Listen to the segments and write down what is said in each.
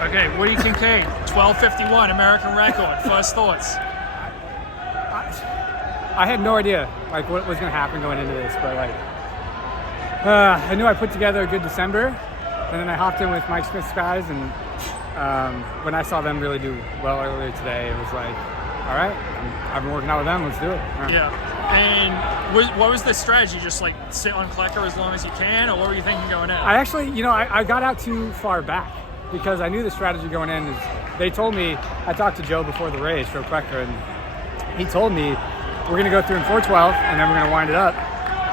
Okay, Woody Kincaid, 12:51, American record. First thoughts? I had no idea like what was going to happen going into this, but like I knew I put together a good December, and then I hopped in with Mike Smith's guys, and when I saw them really do well earlier today, it was like, all right, I've been working out with them, let's do it. Yeah. And what was the strategy? Just like sit on Klecker as long as you can, or what were you thinking going in? I actually, I got out too far back because I knew the strategy going in is, they told me, I talked to Joe before the race, Joe Klecker, and he told me, we're going to go through in 412, and then we're going to wind it up.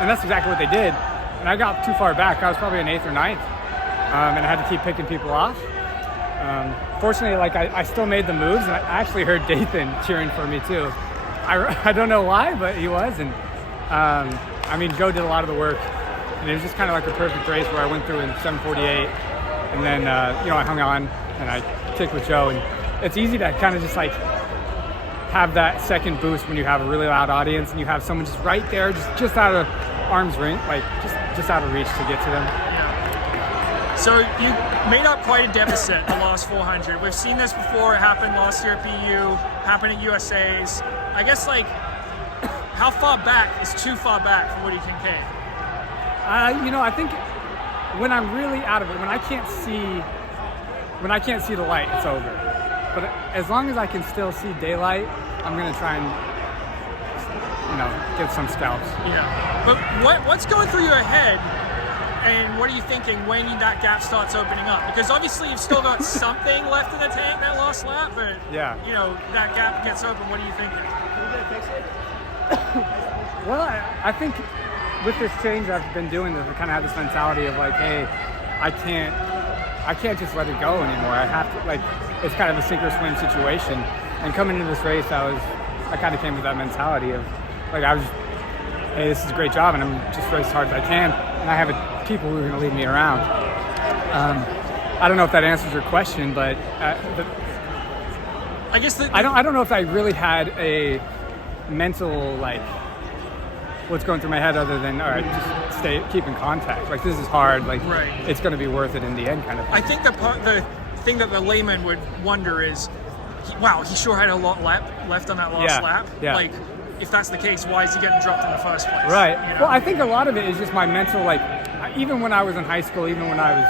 And that's exactly what they did. And I got too far back. I was probably in 8th or 9th, and I had to keep picking people off. Fortunately, like I still made the moves, and I actually heard Dathan cheering for me too. I don't know why, but he was. And I mean, Joe did a lot of the work, and it was just kind of like a perfect race where I went through in 7:48, and then I hung on and I ticked with Joe. And it's easy to kind of just like have that second boost when you have a really loud audience and you have someone just right there, just out of arm's reach, like just out of reach to get to them. Yeah. So you made up quite a deficit the last 400. We've seen this before. It happened last year at BU, happened at USA's. I guess, like, how far back is too far back for Woody Kincaid? I think when I'm really out of it, when I can't see the light, it's over. But as long as I can still see daylight, I'm gonna try and get some scalps. Yeah. But what's going through your head, and what are you thinking when that gap starts opening up? Because obviously you've still got something left in the tank that last lap, but yeah, that gap gets open. What are you thinking? Well, I think with this change I've been doing, I kind of have this mentality of like, hey, I can't just let it go anymore. I have to, like, it's kind of a sink or swim situation. And coming into this race, I kind of came with that mentality of like, hey, this is a great job, and I'm just race as hard as I can, and I have people who are going to lead me around. I don't know if that answers your question, but I guess I don't know if I really had a mental, like, what's going through my head other than, all right, just keep in contact. Like, this is hard. Like, right. It's going to be worth it in the end, kind of thing. I think the thing that the layman would wonder is, he sure had a lot left on that last lap. Yeah. Like, if that's the case, why is he getting dropped in the first place? Right. Well, I think a lot of it is just my mental, like, even when I was in high school, even when I was,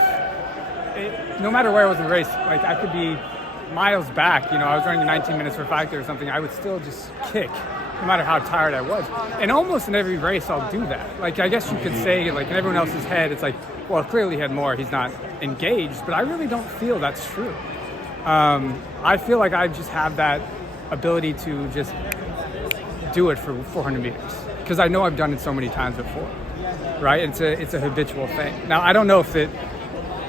no matter where I was in the race, like, I could be miles back. I was running 19 minutes for 5K or something. I would still just kick, no matter how tired I was. And almost in every race, I'll do that. Like, I guess you could say, like, in everyone else's head, it's like, well, clearly he had more. He's not engaged. But I really don't feel that's true. I feel like I just have that ability to just do it for 400 meters because I know I've done it so many times before, right? It's a habitual thing. Now, I don't know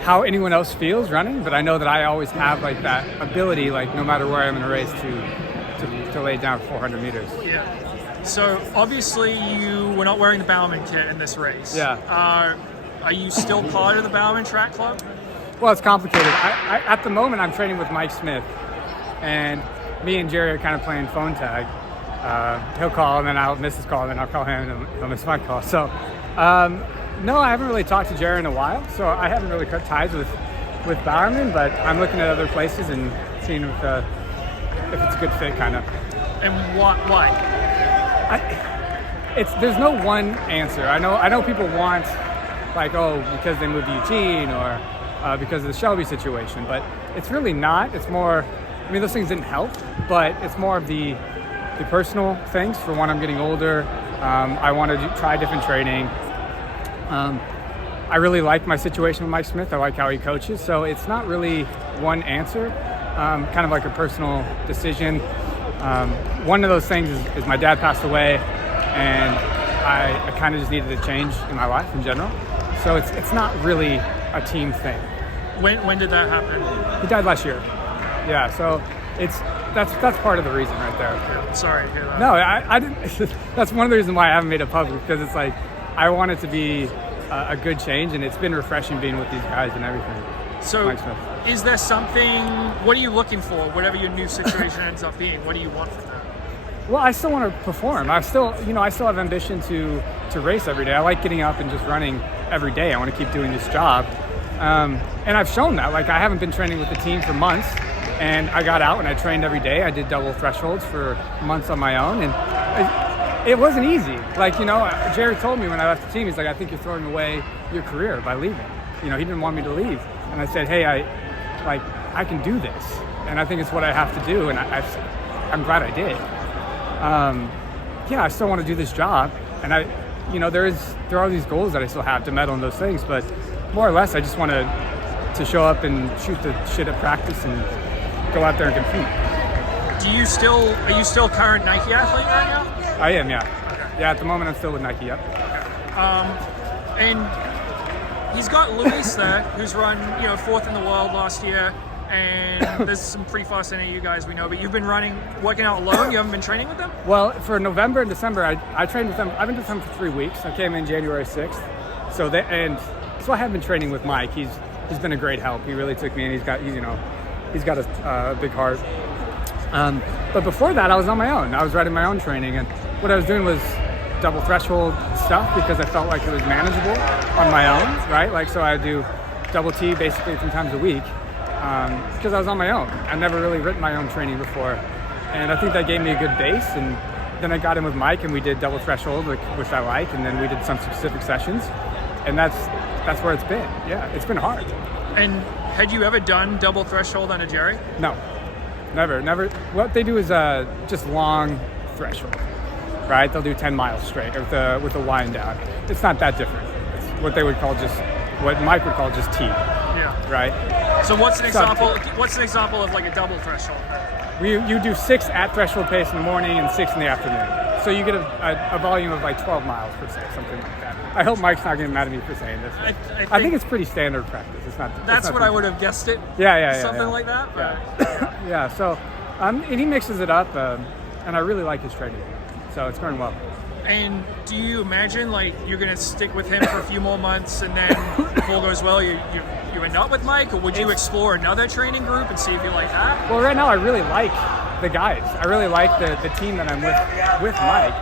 how anyone else feels running, but I know that I always have like that ability, like no matter where I'm in a race, to lay down 400 meters. Yeah. So obviously you were not wearing the Bowerman kit in this race. Yeah. Are you still part of the Bowerman Track Club? Well, it's complicated. I at the moment I'm training with Mike Smith, and me and Jerry are kind of playing phone tag. He'll call and then I'll miss his call, and then I'll call him and he'll miss my call. So, no, I haven't really talked to Jerry in a while, so I haven't really cut ties with Bowerman, but I'm looking at other places and seeing if it's a good fit, kind of. And why? There's no one answer. I know people want, like, because they moved to Eugene or because of the Shelby situation, but it's really not. It's more, I mean, those things didn't help, but it's more of the personal things. For one, I'm getting older. I want to try different training. I really like my situation with Mike Smith. I like how he coaches. So it's not really one answer, kind of like a personal decision. One of those things is my dad passed away, and I kind of just needed a change in my life in general. So it's not really a team thing. When did that happen? He died last year. Yeah, so that's part of the reason right there. Yeah, sorry to hear that. No, I didn't. That's one of the reasons why I haven't made it public, because it's like I want it to be a good change, and it's been refreshing being with these guys and everything. So, is there something? What are you looking for? Whatever your new situation ends up being, what do you want from that? Well, I still want to perform. I still have ambition to race every day. I like getting up and just running every day. I want to keep doing this job. And I've shown that. Like, I haven't been training with the team for months, and I got out and I trained every day. I did double thresholds for months on my own, and it wasn't easy. Like, you know, Jerry told me when I left the team, he's like, I think you're throwing away your career by leaving. You know, he didn't want me to leave. And I said, hey, I can do this. And I think it's what I have to do, and I'm glad I did. Yeah, I still want to do this job, and there are these goals that I still have to medal in those things, but more or less, I just want to show up and shoot the shit at practice and go out there and compete. Are you still current Nike athlete right now? I am, yeah. Okay. Yeah, at the moment, I'm still with Nike, yep. Okay. And he's got Luis there, who's run, 4th in the world last year. And there's some pretty fast NAU guys we know, but you've been working out alone? You haven't been training with them? Well, for November and December, I trained with them. I've been with them for 3 weeks. I came in January 6th. So I have been training with Mike. He's been a great help. He really took me in. He's got a big heart. But before that, I was on my own. I was running my own training, and what I was doing was double threshold stuff because I felt like it was manageable on my own, right? Like, so I do double T basically 3 times a week. Because I was on my own. I've never really written my own training before. And I think that gave me a good base. And then I got in with Mike and we did double threshold, which I like. And then we did some specific sessions. And that's where it's been. Yeah, it's been hard. And had you ever done double threshold under Jerry? No, never. What they do is just long threshold, right? They'll do 10 miles straight with a wind down. It's not that different. It's what Mike would call just T. Yeah. Right? So what's an example of like a double threshold? You do 6 at threshold pace in the morning and 6 in the afternoon. So you get a volume of like 12 miles per se, something like that. I hope Mike's not getting mad at me for saying this. I think it's pretty standard practice. It's not. That's what I would have guessed it. Yeah. Something like that. Yeah. Yeah. So, and he mixes it up, and I really like his training. So it's going well. And do you imagine like you're gonna stick with him for a few more months, and then if all goes well, you end up with Mike, or would you explore another training group and see if you like that? Well, right now I really like the guys. I really like the team that I'm with Mike.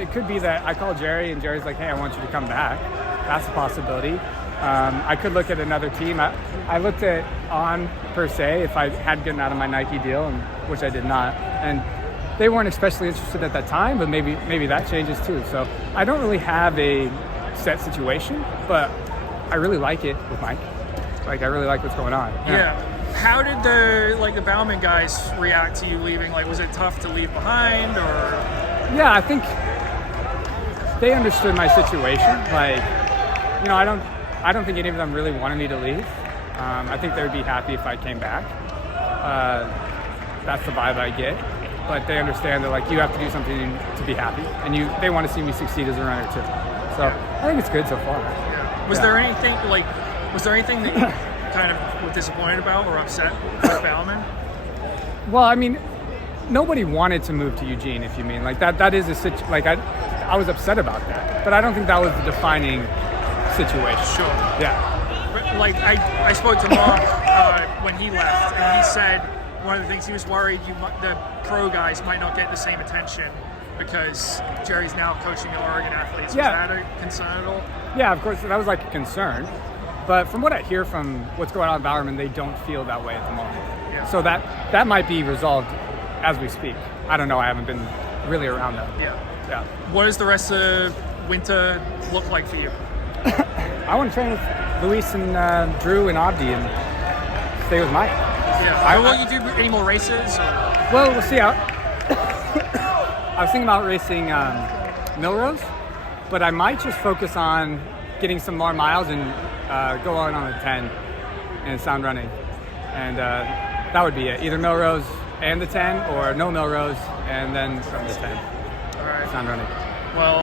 It could be that I call Jerry and Jerry's like, hey, I want you to come back. That's a possibility. I could look at another team. I looked at On per se if I had gotten out of my Nike deal, which I did not. And they weren't especially interested at that time, but maybe that changes too. So I don't really have a set situation, but I really like it with Mike. Like, I really like what's going on. Yeah. How did the Bauman guys react to you leaving? Like, was it tough to leave behind, or? Yeah, I think they understood my situation. Like, I don't think any of them really wanted me to leave. I think they would be happy if I came back. That's the vibe I get. But they understand that, like, you have to do something to be happy, and they want to see me succeed as a runner too. So I think it's good so far. Yeah. Was there anything that you kind of were disappointed about or upset with Bauman? Well, I mean, nobody wanted to move to Eugene, if you mean. Like, that is a situation. Like, I was upset about that, but I don't think that was the defining situation. Sure. Yeah. But, like, I spoke to Mark when he left, and he said one of the things he was worried the pro guys might not get the same attention because Jerry's now coaching the Oregon athletes. Yeah. Was that a concern at all? Yeah, of course, that was like a concern. But from what I hear from what's going on in Bowerman, they don't feel that way at the moment. Yeah. So that might be resolved as we speak. I don't know. I haven't been really around that. Yeah. What does the rest of winter look like for you? I want to train with Luis and Drew and Abdi and stay with Mike. Yeah. Will you do any more races? Or? Well, we'll see. I was thinking about racing Milrose, but I might just focus on getting some more miles and go on a 10 and sound running. And that would be it. Either Milrose and the 10, or no Milrose and then from the 10. All right. Sound running. Well.